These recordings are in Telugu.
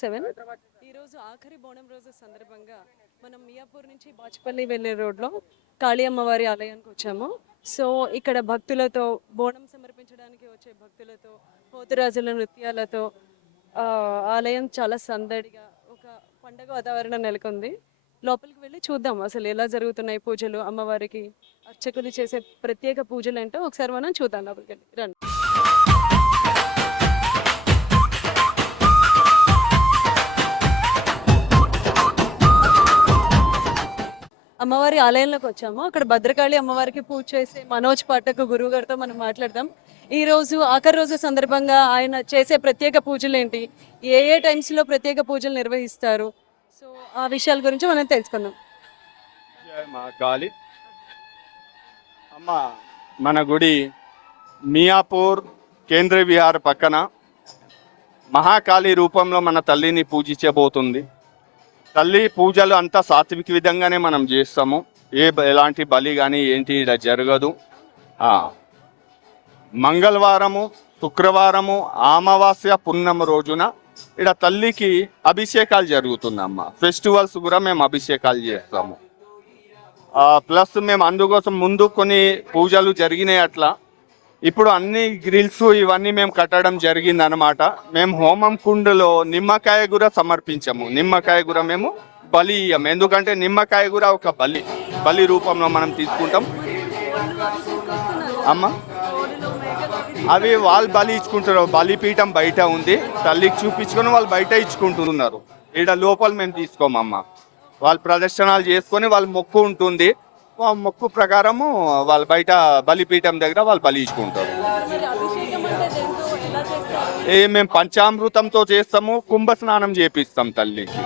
7. ఈరోజు ఆఖరి బోనం రోజు సందర్భంగా మనం మియాపూర్ నుంచి బాచుపల్లి వెళ్ళే రోడ్లో కాళీ అమ్మవారి ఆలయానికి వచ్చాము. సో ఇక్కడ భక్తులతో బోనం సమర్పించడానికి వచ్చే భక్తులతో పోతురాజుల నృత్యాలతో ఆలయం చాలా సందడిగా ఒక పండగ వాతావరణం నెలకొంది. లోపలికి వెళ్ళి చూద్దాం అసలు ఎలా జరుగుతున్నాయి పూజలు, అమ్మవారికి అర్చకులు చేసే ప్రత్యేక పూజలు ఏంటో ఒకసారి మనం చూద్దాం. లోపలికి వెళ్ళి రండి. అమ్మవారి ఆలయంలోకి వచ్చాము. అక్కడ భద్రకాళి అమ్మవారికి పూజ చేసే మనోజ్ పాఠక్ గురువు గారితో మనం మాట్లాడదాం. ఈ రోజు ఆఖరి రోజు సందర్భంగా ఆయన చేసే ప్రత్యేక పూజలు ఏంటి, ఏ ఏ టైమ్స్లో ప్రత్యేక పూజలు నిర్వహిస్తారు, సో ఆ విషయాల గురించి మనం తెలుసుకుందాం. అమ్మ మన గుడి మియాపూర్ కేంద్ర విహార్ పక్కన మహాకాళి రూపంలో మన తల్లిని పూజించబోతుంది. తల్లి పూజలు అంతా సాత్విక విధంగానే మనం చేస్తాము. ఎలాంటి బలి కానీ ఏంటి ఇలా జరగదు. మంగళవారము, శుక్రవారము, అమావాస్య, పున్నమ రోజున ఇక్కడ తల్లికి అభిషేకాలు జరుగుతుందమ్మ. ఫెస్టివల్స్ కూడా మేము అభిషేకాలు చేస్తాము. ప్లస్ మేము అందుకోసం ముందు కొన్ని పూజలు జరిగినాయి. అట్లా ఇప్పుడు అన్ని గ్రిల్స్ ఇవన్నీ మేము కట్టడం జరిగింది అనమాట. మేము హోమం కుండలో నిమ్మకాయ కూడా సమర్పించాము. నిమ్మకాయ కూడా మేము బలి ఇయ్యము, ఎందుకంటే నిమ్మకాయ కూడా ఒక బలి రూపంలో మనం తీసుకుంటాం అమ్మ. అవి వాళ్ళు బలి ఇచ్చుకుంటారు. బలిపీఠం బయట ఉంది, తల్లికి చూపించుకొని వాళ్ళు బయట ఇచ్చుకుంటున్నారు. ఇక్కడ లోపల మేము తీసుకోమమ్మ. వాళ్ళు ప్రదర్శనలు చేసుకొని వాళ్ళ మొక్కు ఉంటుంది, మొక్కు ప్రకారము వాళ్ళు బయట బలిపీఠం దగ్గర వాళ్ళు బలి ఇచ్చుకుంటారు. మేము పంచామృతంతో చేస్తాము, కుంభ స్నానం చేపిస్తాం తల్లికి.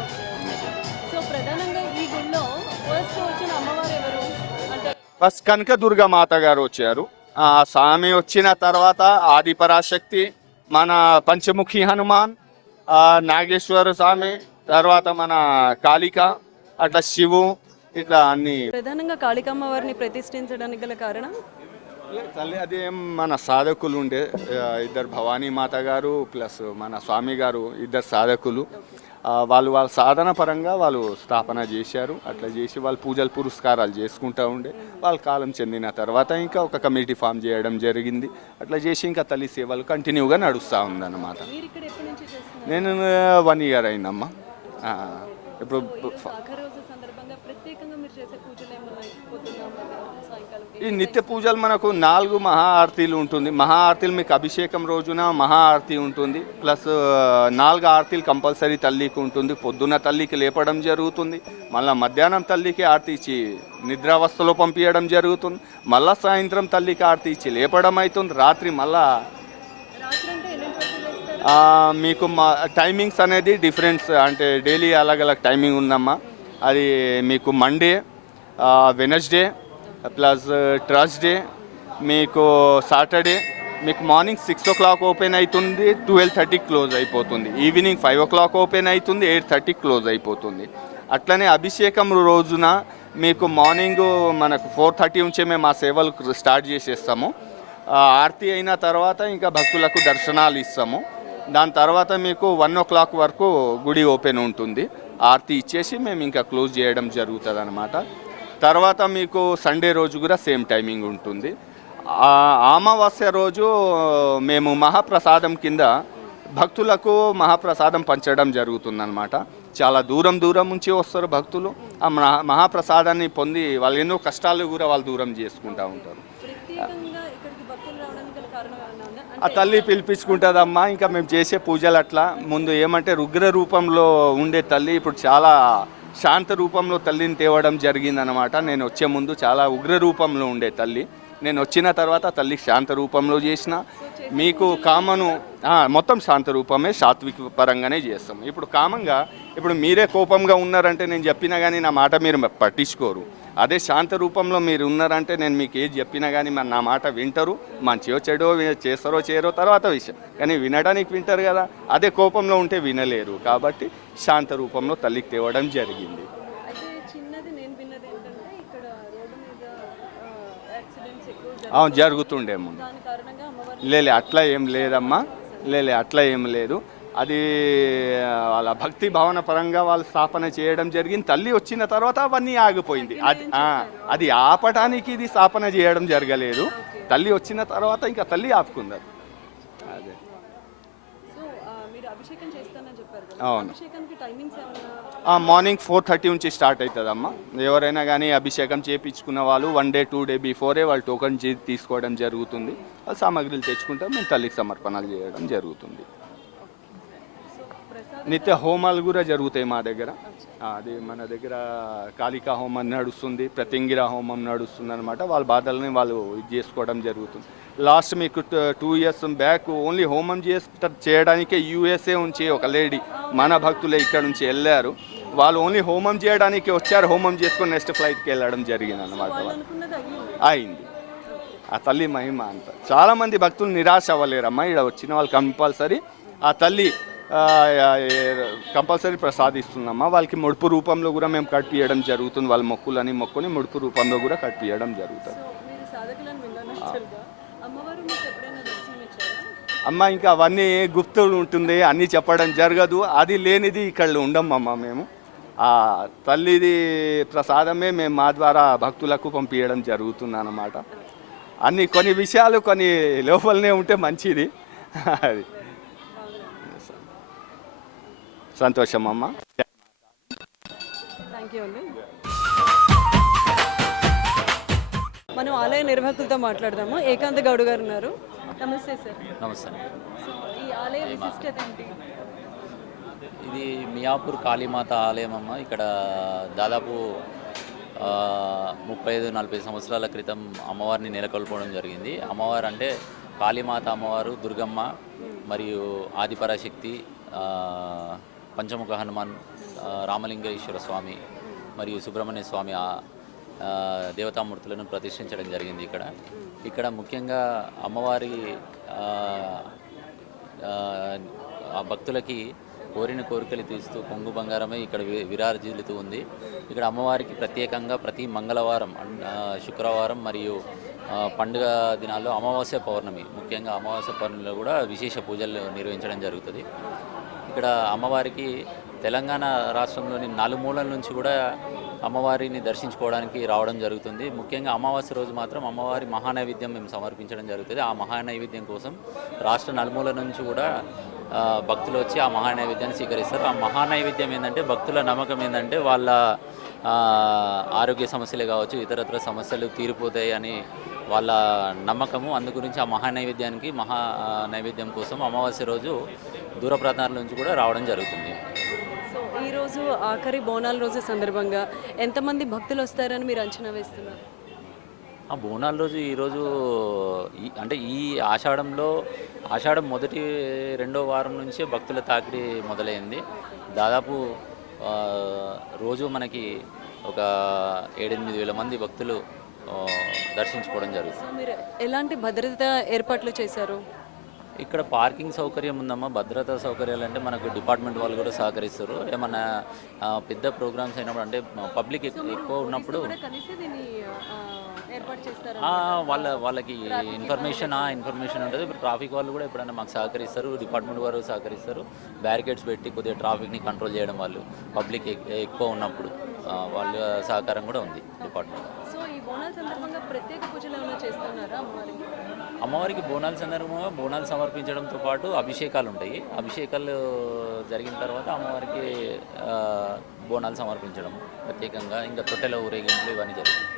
ఫస్ట్ కనుక దుర్గామాత గారు వచ్చారు. స్వామి వచ్చిన తర్వాత ఆదిపరాశక్తి, మన పంచముఖి హనుమాన్, నాగేశ్వర స్వామి, తర్వాత మన కాళిక, అట్లా శివు, ఇట్లా అన్ని. ప్రధానంగా కాళికమ్మ వారిని ప్రతిష్ఠించడానికి గల కారణం తల్లి అదేం మన సాధకులు ఉండే ఇద్దరు, భవానీ మాత గారు ప్లస్ మన స్వామి గారు, ఇద్దరు సాధకులు. వాళ్ళ సాధన పరంగా వాళ్ళు స్థాపన చేశారు. అట్లా చేసి వాళ్ళు పూజలు పురస్కారాలు చేసుకుంటూ ఉండే. వాళ్ళ కాలం చెందిన తర్వాత ఇంకా ఒక కమిటీ ఫామ్ చేయడం జరిగింది. అట్లా చేసి ఇంకా తల్లి సేవలు కంటిన్యూగా నడుస్తూ ఉందన్నమాట. నేను 1 year అయిందమ్మా. ఇప్పుడు ఈ నిత్య పూజలు మనకు 4 మహా ఆరతీలు ఉంటుంది. మహా ఆరతీలు మీకు అభిషేకం రోజున మహా ఆరతి ఉంటుంది, ప్లస్ 4 ఆరతీలు కంపల్సరీ తల్లికి ఉంటుంది. పొద్దున్న తల్లికి లేపడం జరుగుతుంది, మళ్ళీ మధ్యాహ్నం తల్లికి ఆరతి ఇచ్చి నిద్రావస్థలో పంపించడం జరుగుతుంది, మళ్ళీ సాయంత్రం తల్లికి ఆరతి ఇచ్చి లేపడం అవుతుంది. రాత్రి మళ్ళా మీకు టైమింగ్స్ అనేది డిఫరెన్స్, అంటే డైలీ అలగ్ టైమింగ్ ఉందమ్మా. అది మీకు మండే, వెనస్డే, ప్లస్ ట్రస్డే, మీకు సాటర్డే మీకు మార్నింగ్ 6 o'clock ఓపెన్ అవుతుంది, 12:30 క్లోజ్ అయిపోతుంది. ఈవినింగ్ 5 o'clock ఓపెన్ అవుతుంది, 8:30 క్లోజ్ అయిపోతుంది. అట్లనే అభిషేకం రోజున మీకు మార్నింగ్ మనకు 4:30 నుంచే మేము ఆ సేవలు స్టార్ట్ చేసేస్తాము. ఆరతి అయిన తర్వాత ఇంకా భక్తులకు దర్శనాలు ఇస్తాము. దాని తర్వాత మీకు 1 o'clock వరకు గుడి ఓపెన్ ఉంటుంది. ఆరతి ఇచ్చేసి మేము ఇంకా క్లోజ్ చేయడం జరుగుతుంది అన్నమాట. తర్వాత మీకు సండే రోజు కూడా సేమ్ టైమింగ్ ఉంటుంది. అమావాస్య రోజు మేము మహాప్రసాదం కింద భక్తులకు మహాప్రసాదం పంచడం జరుగుతుందన్నమాట. చాలా దూరం నుంచి వస్తారు భక్తులు. ఆ మహాప్రసాదాన్ని పొంది వాళ్ళు ఎన్నో కష్టాలు కూడా వాళ్ళు దూరం చేసుకుంటూ ఉంటారు. ఆ తల్లి పిలిపించుకుంటుందమ్మా. ఇంకా మేము చేసే పూజలు అట్లా ముందు ఏమంటే రుగ్ర రూపంలో ఉండే తల్లి ఇప్పుడు చాలా శాంత రూపంలో తల్లిని తేవడం జరిగిందనమాట. నేను వచ్చే ముందు చాలా ఉగ్ర రూపంలో ఉండే తల్లి, నేను వచ్చిన తర్వాత తల్లి శాంత రూపంలో చేసిన. మీకు కామను మొత్తం శాంత రూపమే, సాత్విక పరంగానే చేస్తాం. ఇప్పుడు కామంగా ఇప్పుడు మీరే కోపంగా ఉన్నారంటే నేను చెప్పినా కానీ నా మాట మీరు పట్టించుకోరు. అదే శాంత రూపంలో మీరు ఉన్నారంటే నేను మీకు ఏది చెప్పినా కానీ నా మాట వింటారు. మంచియో చెడో చేస్తారో చేయరో తర్వాత విషయం, కానీ వినడానికి వింటారు కదా. అదే కోపంలో ఉంటే వినలేరు. కాబట్టి శాంత రూపంలో తల్లికి తేవడం జరిగింది. జరుగుతుండే ముందు. అట్లా ఏం లేదమ్మా, అట్లా ఏం లేదు. అది వాళ్ళ భక్తి భావన పరంగా వాళ్ళు స్థాపన చేయడం జరిగింది. తల్లి వచ్చిన తర్వాత అవన్నీ ఆగిపోయింది. అది ఆపటానికి ఇది స్థాపన చేయడం జరగలేదు. తల్లి వచ్చిన తర్వాత ఇంకా తల్లి ఆపుకుంది అది. అదే సో మీరు అభిషేకం చేస్తానని చెప్పారు కదా, అవును. అభిషేకానికి టైమింగ్స్ ఏమన్నా? మార్నింగ్ 4:30 నుంచి స్టార్ట్ అవుతుందమ్మా. ఎవరైనా కానీ అభిషేకం చేయించుకున్న వాళ్ళు 1 డే 2 డే బిఫోరే వాళ్ళు టోకన్ తీసుకోవడం జరుగుతుంది. వాళ్ళు సామాగ్రిలు తెచ్చుకుంటారు, మేము తల్లికి సమర్పణలు చేయడం జరుగుతుంది. సో ప్రసాదం నిత్య హోమాలు కూడా జరుగుతాయి మా దగ్గర. అది మన దగ్గర కాళికా హోమం నడుస్తుంది, ప్రతింగిర హోమం నడుస్తుంది అనమాట. వాళ్ళ బాధల్ని వాళ్ళు ఇది చేసుకోవడం జరుగుతుంది. లాస్ట్ మీకు 2 years బ్యాక్ ఓన్లీ హోమం చేయడానికే యూఎస్ఏ నుంచి ఒక లేడీ మన భక్తులే ఇక్కడ నుంచి వెళ్ళారు. వాళ్ళు ఓన్లీ హోమం చేయడానికి వచ్చారు, హోమం చేసుకొని నెక్స్ట్ ఫ్లైట్కి వెళ్ళడం జరిగింది అనమాట. వాళ్ళు అనుకున్నది అయ్యింది. అయింది. ఆ తల్లి మహిమ అంత. చాలామంది భక్తులు నిరాశ అవ్వలేరమ్మా. ఇక్కడ వచ్చిన వాళ్ళు కంపల్సరీ ఆ తల్లి కంపల్సరీ ప్రసాదిస్తుందమ్మా. వాళ్ళకి ముడుపు రూపంలో కూడా మేము కట్టియడం జరుగుతుంది. వాళ్ళ మొక్కులని మొక్కుని ముడుపు రూపంలో కూడా కట్టియడం జరుగుతుంది. సో మీరు సాధకులను విన్నాను యాక్చువల్గా. అమ్మవారు మీకు ఎప్పుడైనా దర్శనం ఇచ్చారా? అమ్మ ఇంకా అవన్నీ గుప్తు ఉంటుంది, అన్నీ చెప్పడం జరగదు. అది లేనిది ఇక్కడ ఉండమ్మమ్మ మేము. ఆ తల్లిది ప్రసాదమే మేము మా ద్వారా భక్తులకు పంపించడం జరుగుతుంది అన్నమాట. కొన్ని విషయాలు కొన్ని లోపలనే ఉంటే మంచిది. అది సంతోషం అమ్మ. థ్యాంక్ యూ అండి. మనం ఆలయ నిర్వాహకులతో మాట్లాడదాము. ఏకాంత గౌడ్ గారు ఉన్నారు. నమస్తే సార్. నమస్తే. సో ఈ ఆలయ విశిష్టత ఏంటి? ఇది మియాపూర్ కాళీమాత ఆలయం అమ్మ. ఇక్కడ దాదాపు 35-40 సంవత్సరాల క్రితం అమ్మవారిని నెలకొల్పడం జరిగింది. అమ్మవారు అంటే కాళీమాత అమ్మవారు, దుర్గమ్మ మరియు ఆదిపరాశక్తి, పంచముఖ హనుమాన్, రామలింగేశ్వర స్వామి మరియు సుబ్రహ్మణ్య స్వామి దేవతామూర్తులను ప్రతిష్ఠించడం జరిగింది. ఇక్కడ ముఖ్యంగా అమ్మవారి ఆ భక్తులకి కోరిన కోరికలు తీస్తూ కొంగు బంగారమై ఇక్కడ విరాజిల్లుతూ ఉంది. ఇక్కడ అమ్మవారికి ప్రత్యేకంగా ప్రతి మంగళవారం, శుక్రవారం మరియు పండుగ దినాల్లో అమావాస్య పౌర్ణమి, ముఖ్యంగా అమావాస్య పౌర్ణమిలో కూడా విశేష పూజలు నిర్వహించడం జరుగుతుంది. ఇక్కడ అమ్మవారికి తెలంగాణ రాష్ట్రంలోని నలుమూలల నుంచి కూడా అమ్మవారిని దర్శించుకోవడానికి రావడం జరుగుతుంది. ముఖ్యంగా అమావాస్య రోజు మాత్రం అమ్మవారి మహానైవేద్యం మేము సమర్పించడం జరుగుతుంది. ఆ మహానైవేద్యం కోసం రాష్ట్ర నలుమూల నుంచి కూడా భక్తులు వచ్చి ఆ మహానైవేద్యాన్ని స్వీకరిస్తారు. ఆ మహానైవేద్యం ఏంటంటే భక్తుల నమ్మకం ఏంటంటే వాళ్ళ ఆరోగ్య సమస్యలే కావచ్చు, ఇతరత్ర సమస్యలు తీరిపోతాయి అని వాళ్ళ నమ్మకము. అందు గురించి ఆ మహానైవేద్యానికి నైవేద్యం కోసం అమావాస్య రోజు దూర ప్రాంతాల నుంచి కూడా రావడం జరుగుతుంది. సో ఈరోజు ఆఖరి బోనాల రోజు సందర్భంగా ఎంతమంది భక్తులు వస్తారని మీరు అంచనా వేస్తున్నారు? ఆ బోనాల రోజు ఈరోజు అంటే ఈ ఆషాఢం మొదటి 2వ వారం నుంచే భక్తుల తాకిడి మొదలైంది. దాదాపు రోజు మనకి ఒక 7-8 వేల మంది భక్తులు దర్శించుకోవడం జరుగుతుంది. సో మీరు ఎలాంటి భద్రత ఏర్పాట్లు చేశారు? ఇక్కడ పార్కింగ్ సౌకర్యం ఉందమ్మా. భద్రతా సౌకర్యాలు అంటే మనకు డిపార్ట్మెంట్ వాళ్ళు కూడా సహకరిస్తారు. ఏమన్నా పెద్ద ప్రోగ్రామ్స్ అయినప్పుడు అంటే పబ్లిక్ ఎక్కువ ఉన్నప్పుడు ఏర్పాటు చేస్తారు. వాళ్ళకి ఇన్ఫర్మేషన్ ఉంటుంది. ఇప్పుడు ట్రాఫిక్ వాళ్ళు కూడా ఎప్పుడైనా మాకు సహకరిస్తారు, డిపార్ట్మెంట్ వారు సహకరిస్తారు. బ్యారికేడ్స్ పెట్టి కొద్దిగా ట్రాఫిక్ని కంట్రోల్ చేయడం, వాళ్ళు పబ్లిక్ ఎక్కువ ఉన్నప్పుడు వాళ్ళ సహకారం కూడా ఉంది డిపార్ట్మెంట్. సో ఈ బోనాల సందర్భంగా ప్రత్యేక పూజలు ఏమైనా చేస్తున్నారా అమ్మవారికి? అమ్మవారికి బోనాల సందర్భంగా బోనాలు సమర్పించడంతో పాటు అభిషేకాలు ఉంటాయి. అభిషేకాలు జరిగిన తర్వాత అమ్మవారికి బోనాలు సమర్పించడం ప్రత్యేకంగా, ఇంకా తొట్టెల ఊరేగింపులు ఇవన్నీ జరుగుతాయి.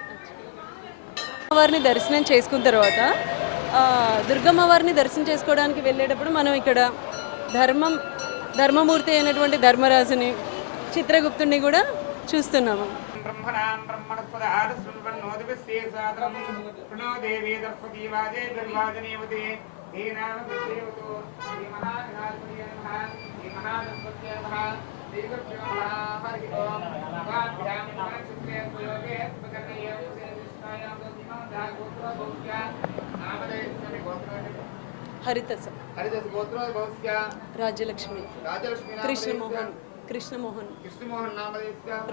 అమ్మవారిని దర్శనం చేసుకున్న తర్వాత దుర్గమ్మ వారిని దర్శనం చేసుకోవడానికి వెళ్ళేటప్పుడు మనం ఇక్కడ ధర్మమూర్తి అయినటువంటి ధర్మరాజుని, చిత్రగుప్తుడిని కూడా చూస్తున్నాము. హరితస, రాజ్యలక్ష్మి, కృష్ణమోహన్,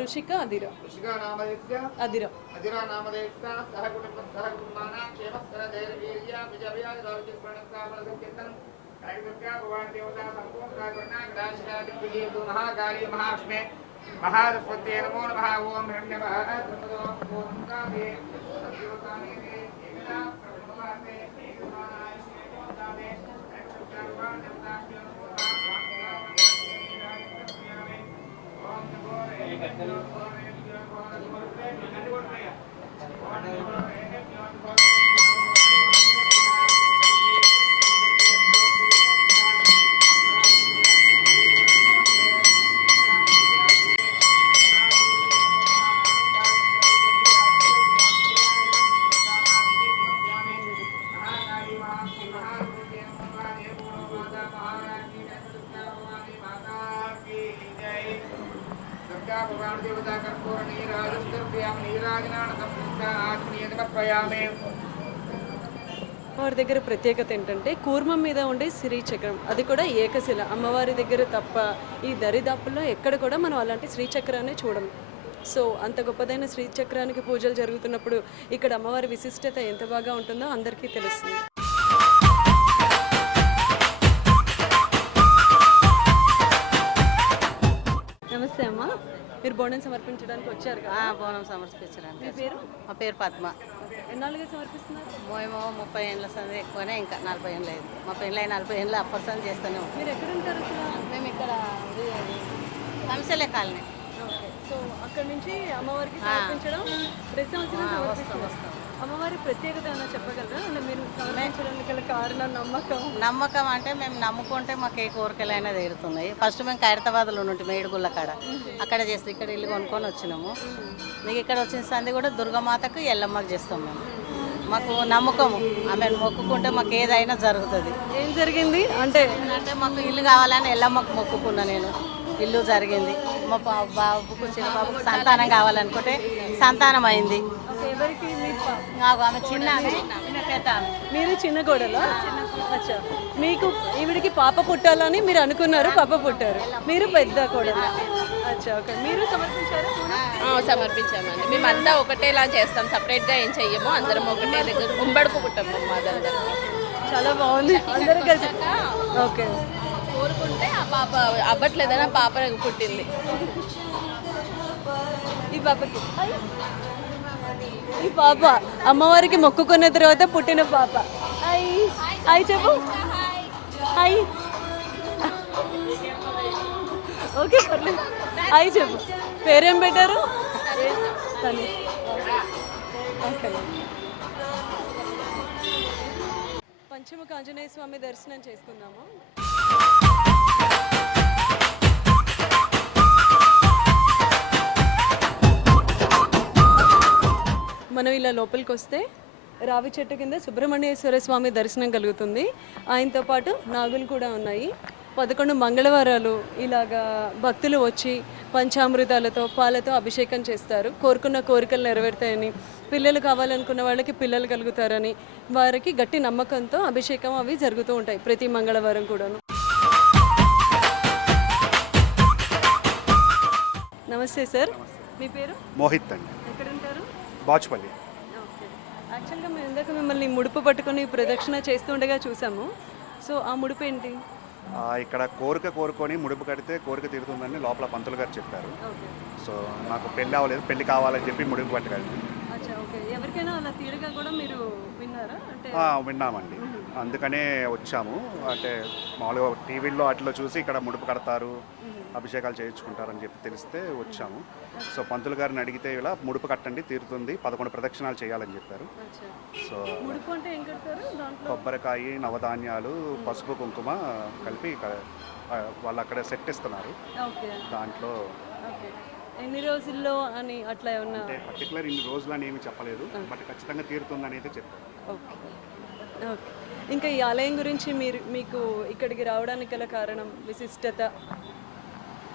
ఋషిక, అదిర. महाकाली महालक्ष्मी महारस्वती नमो नमः ओम हिरण्यवः नमो ओम कामे सत्योताने एकदा प्रभुवाते एकमाय श्रीमोदाने सर्वान देवताभ्यो नमो नमः ओम नमो एकत्रो వారి దగ్గర ప్రత్యేకత ఏంటంటే కూర్మం మీద ఉండే శ్రీచక్రం, అది కూడా ఏకశిల. అమ్మవారి దగ్గర తప్ప ఈ దరిదాపుల్లో ఎక్కడ కూడా మనం అలాంటి శ్రీచక్రాన్ని చూడము. సో అంత గొప్పదైన శ్రీచక్రానికి పూజలు జరుగుతున్నప్పుడు ఇక్కడ అమ్మవారి విశిష్టత ఎంత బాగా ఉంటుందో అందరికీ తెలుస్తుంది. నమస్తే అమ్మ, మీరు బోనం సమర్పించడానికి వచ్చారు కదా? బోనం సమర్పించడానికి. మీ పేరు? మా పేరు పద్మ. ఎన్నాళ్ళుగా సమర్పిస్తున్నారు? మేము 30 ఏళ్ళ సంది ఎక్కువనే, ఇంకా 40 ఏళ్ళు అయింది. మా పెళ్ళి 40 ఏళ్ళు అప్పటి సంది చేస్తూనే ఉంటాం. మీరు ఎక్కడ ఉంటారు అసలు? మేము ఇక్కడ కంసలే కాలనీ. ఓకే. సో అక్కడ నుంచి అమ్మవారికి సమర్పించడం ప్రతి సంవత్సరం సమర్పిస్తాం. వస్తాం. అమ్మవారి ప్రత్యేకత ఏమైనా చెప్పగలరా? అంటే మీరు సమర్పించడానికి గల కారణం నమ్మకం? నమ్మకం అంటే మేము నమ్ముకుంటే మాకు ఏ కోరికలైనా తీరుతున్నాయి. ఫస్ట్ మేము ఖైరతాబాద్లో ఉంటే మేడుగుళ్ళ కాడ అక్కడ చేస్తాం. ఇక్కడ ఇల్లు కొనుక్కొని వచ్చినాము. మీకు ఇక్కడ వచ్చిన సంది కూడా దుర్గమాతకు ఎల్లమ్మకి చేస్తాం మేము. మాకు నమ్మకము, ఆమెను మొక్కుకుంటే మాకు ఏదైనా జరుగుతుంది. ఏం జరిగింది అంటే మాకు ఇల్లు కావాలని ఎల్లమ్మకు మొక్కుకున్నా నేను. ఇల్లు జరిగింది. మా బాబుకు చిన్న బాబుకు సంతానం కావాలనుకుంటే సంతానం అయింది. ఎవరికి? ఆమె చిన్న పెద్ద ఆమె. మీరు చిన్న కోడలా? అచ్చా. మీకు ఈవిడికి పాప పుట్టాలని మీరు అనుకున్నారు, పాప పుట్టారు. మీరు పెద్ద కోడలు. అచ్చా, ఓకే. మీరు సమర్పించారా? సమర్పించామండి. మేమంతా ఒకటేలా చేస్తాం, సపరేట్గా ఏం చెయ్యము. అందరం ఒకటే దగ్గర ఉంబడుకు పుట్టాము మాదందరం. చాలా బాగుంది. అందరూ కలిసి. ఓకే. కోరుకుంటే ఆ పాప అవ్వట్లేదని ఆ పాప పుట్టింది. ఈ పాపకి, ఈ పాప అమ్మవారికి మొక్కుకున్న తర్వాత పుట్టిన పాప. హాయ్ హాయ్ చెప్పు. హాయ్. ఓకే పర్లేదు. హాయ్ చెప్పు. పేరేం పెట్టారు? ఓకే. పంచముఖ ఆంజనేయ స్వామి దర్శనం చేసుకుందాము. మనం ఇలా లోపలికి వస్తే రావి చెట్టు కింద సుబ్రహ్మణ్యేశ్వర స్వామి దర్శనం కలుగుతుంది. ఆయనతో పాటు నాగులు కూడా ఉన్నాయి. 11 మంగళవారాలు ఇలాగా భక్తులు వచ్చి పంచామృతాలతో పాలతో అభిషేకం చేస్తారు. కోరుకున్న కోరికలు నెరవేరుతాయని, పిల్లలు కావాలనుకున్న వాళ్ళకి పిల్లలు కలుగుతారని వారికి గట్టి నమ్మకంతో అభిషేకం అవి జరుగుతూ ఉంటాయి ప్రతి మంగళవారం కూడాను. నమస్తే సార్, మీ పేరు? మోహిత్ అండి. ఎక్కడ ఉంటారు? బాచుపల్లి. ఓకే. యాక్చువల్గా మేము ఇందాక మిమ్మల్ని ముడుపు పట్టుకొని ప్రదక్షిణ చేస్తుండగా చూసాము. సో ఆ ముడుపు ఏంటి? ఇక్కడ కోరుకొని ముడుపు కడితే కోరిక తీరుతుందని లోపల పంతులు గారు చెప్పారు. ఓకే. సో నాకు పెళ్ళి అవ్వలేదు, పెళ్ళి కావాలని చెప్పి ముడుపు పట్టుకెళ్ళి. అచ్చా, ఓకే. ఎవరికైనా అలా తీరుగా కూడా మీరు విన్నారా? అంటే విన్నామండి, అందుకనే వచ్చాము. అంటే మామూలుగా టీవీల్లో వాటిలో చూసి ఇక్కడ ముడుపు కడతారు, అభిషేకాలు చేయించుకుంటారని చెప్పి తెలిస్తే వచ్చాము. సో పంతులు గారిని అడిగితే ఇలా ముడుపు కట్టండి తీరుతుంది, 11 ప్రదక్షిణాలు చేయాలని చెప్పారు. సో ముడుపు అంటే ఏం కడతారు? దాంట్లో కొబ్బరికాయ, నవధాన్యాలు, పసుపు, కుంకుమ కలిపి వాళ్ళు అక్కడ సెట్ ఇస్తున్నారు. ఓకే. దాంట్లో ఓకే. ఎన్ని రోజుల్లో అని అట్లా ఏమన్నా? అంటే పర్టికులర్ ఇన్ని రోజులు అని ఏమి చెప్పలేదు, బట్ ఖచ్చితంగా తీరుతుందని అయితే చెప్పారు. ఓకే. ఓకే. ఇంకా ఈ ఆలయం గురించి మీకు ఇక్కడికి రావడానికి గల కారణం, విశిష్టత?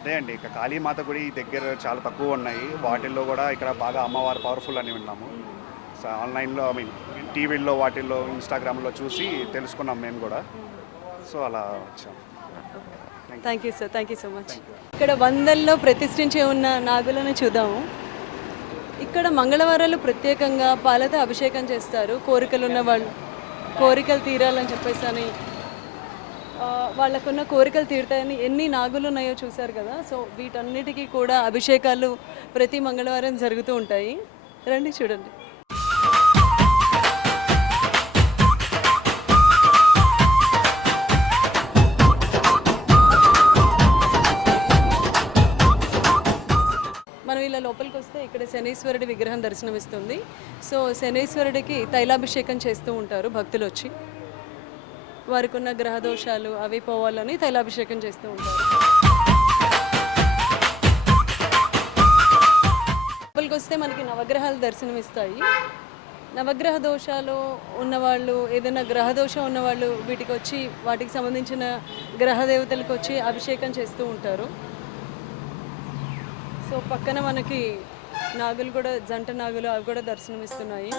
అదే అండి, ఇక కాళీమాత గుడి దగ్గర చాలా తక్కువ ఉన్నాయి. వాటిల్లో కూడా ఇక్కడ బాగా అమ్మవారు పవర్ఫుల్ అని విన్నాము. సో ఆన్లైన్లో టీవీల్లో వాటిల్లో ఇన్స్టాగ్రామ్లో చూసి తెలుసుకున్నాం మేము కూడా. సో అలా వచ్చాం. Thank you sir, thank you so much. ఇక్కడ వందల్లో ప్రతిష్ఠించి ఉన్న నాగులను చూద్దాము. ఇక్కడ మంగళవారాలు ప్రత్యేకంగా పాలతో అభిషేకం చేస్తారు. కోరికలు ఉన్న వాళ్ళు కోరికలు తీరాలని చెప్పేసి అని వాళ్ళకున్న కోరికలు తీరుతాయని ఎన్ని నాగులు ఉన్నాయో చూశారు కదా. సో వీటన్నిటికీ కూడా అభిషేకాలు ప్రతి మంగళవారం జరుగుతూ ఉంటాయి. రండి చూడండి. మనం ఇలా లోపలికి వస్తే ఇక్కడ శనీశ్వరుడి విగ్రహం దర్శనమిస్తుంది. సో శనీశ్వరుడికి తైలాభిషేకం చేస్తూ ఉంటారు భక్తులు వచ్చి. వారికి ఉన్న గ్రహ దోషాలు అవి పోవాలని తైలాభిషేకం చేస్తూ ఉంటారు. లోపలికి వస్తే మనకి నవగ్రహాలు దర్శనమిస్తాయి. నవగ్రహ దోషాలు ఉన్నవాళ్ళు, ఏదైనా గ్రహ దోషం ఉన్నవాళ్ళు వీటికి వచ్చి వాటికి సంబంధించిన గ్రహ దేవతలకు వచ్చి అభిషేకం చేస్తూ ఉంటారు. సో పక్కన మనకి నాగులు కూడా, జంట నాగులు అవి కూడా దర్శనమిస్తున్నాయి.